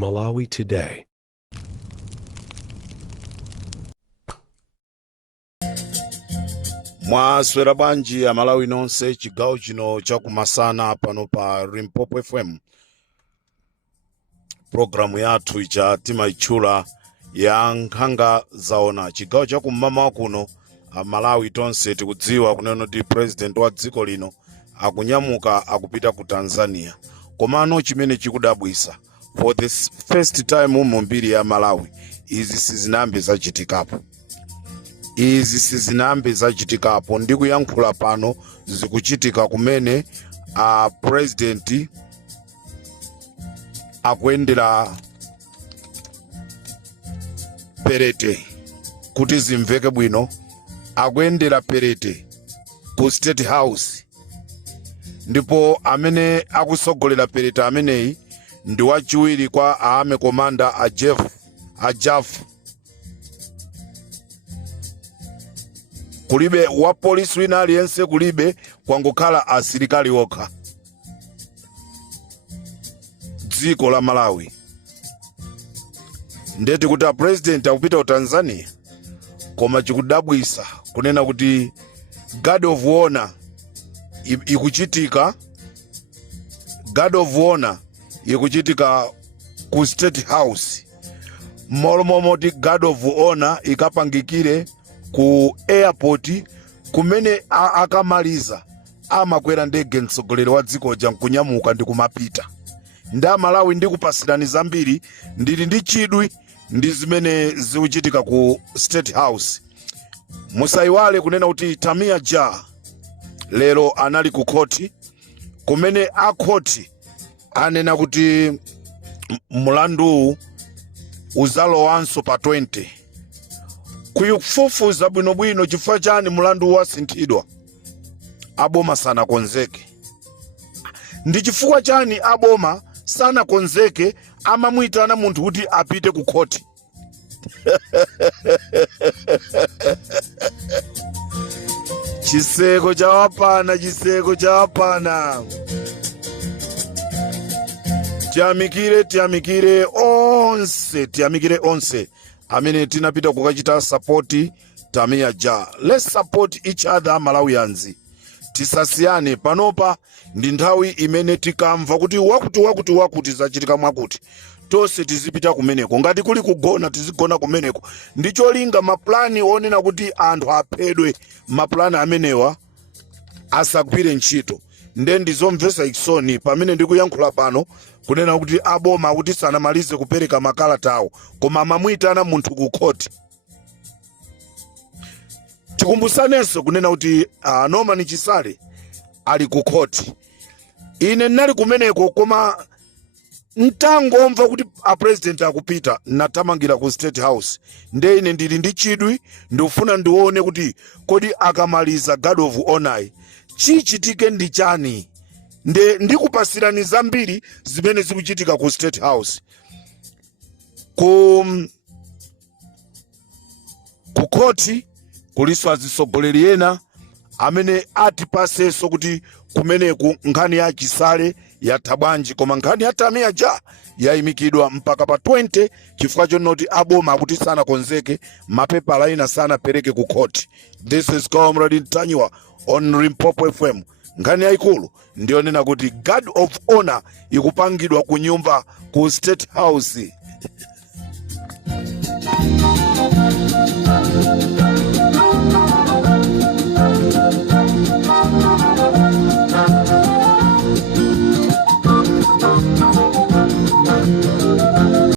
Malawi Today. Mwaswera banji ya Malawi nonse chigawo chino chakumasana pano pa Limpopo FM. Programu yathu icha timaichula ya nkhanga zaona chigawo chakumama kuno Malawi tonse tikudziwa kuneno di president wa dziko lino akunyamuka akupita ku Tanzania. Komano chimene chikudabwisa for the first time mbiri ya Malawi izi sizinambe zachitikapo. Izi sizinambe zachitikapo ndikuyankhula pano zikuchitika kumene president akuendera perete kuti zimveke bwino, akuendera perete ku State House, ndipo amene akusogolera perete ameneyi ndi wachiwiri kwa Army Commander Ajaf. Kulibe wa polisi wina aliyense, kulibe kwangokhala asilikali okha dziko la Malawi. Ndeti kuti president akupita ku Tanzania, koma chikudabwisa kunena kuti guard of honor ikuchitika, guard of honor ikuchitika ku State House. Molomoti guard of honor ikapangikire ku airport kumene akamaliza amakwera ndege mtsogoleri wa dziko ja nkunyamuka ndi kumapita. Nda Malawi ndikupasirani zambiri, ndili ndi chidwi ndi zimene zikuchitika ku State House. Musaiwale kunena kuti Tamia Ja lero anali ku koti kumene akoti anena kuti mulandu uzalowanso pa 20 kufufuza bwinobwino chifukwa chani mulandu wasinthidwa. Aboma sana konzeke. Ndi chifukwa chani aboma sana konzeke amamwitana munthu kuti apite ku koti. Chiseko chawapana, chiseko chawapana. Tiamikire onse amene tinapita kukachita support Tamia Ja. Let's support each other Malawians. Tisasiyane panopa ndi nthawi imene tikamva kuti wakuti zachitika mwakuti tonse tizipita kumeneko. Ngati kuli kugona tizigona kumeneko. Ndicholinga maplani onena kuti anthu aphedwe, maplani amenewa asagwire ntchito. Ndizomvesa ikisoni pamene ndikuyankhula pano kunena kuti aboma kuti sanamalize kupereka makalata awo koma mamwitana munthu ku koti. Tikumbusanenso kunena kuti Norman Chisale ali ku koti. Ine nali kumeneko koma ntangomva kuti president akupita natamangira ku State House. Ine ndili ndi chidwi ndikufuna ndione kuti kodi akamaliza guard of honor chichitike ndi chani. Ndikupasirani zambiri zimene zikuchitika ku State House. Ku koti kuliso azisogoleri ena amene atipasenso kuti kumeneku nkhani ya Chisale yathabwanji, koma nkhani ya Tamia Ja yayimikidwa mpaka pa 20 chifukwa chonoti aboma akuti sana konzeke, mapepala ina sana pereke ku koti. This is Comrade Ntanywa on Limpopo FM. Nkhani yaikulu ndiyo nena kuti guard of honor ikupangidwa ku nyumba ku State House.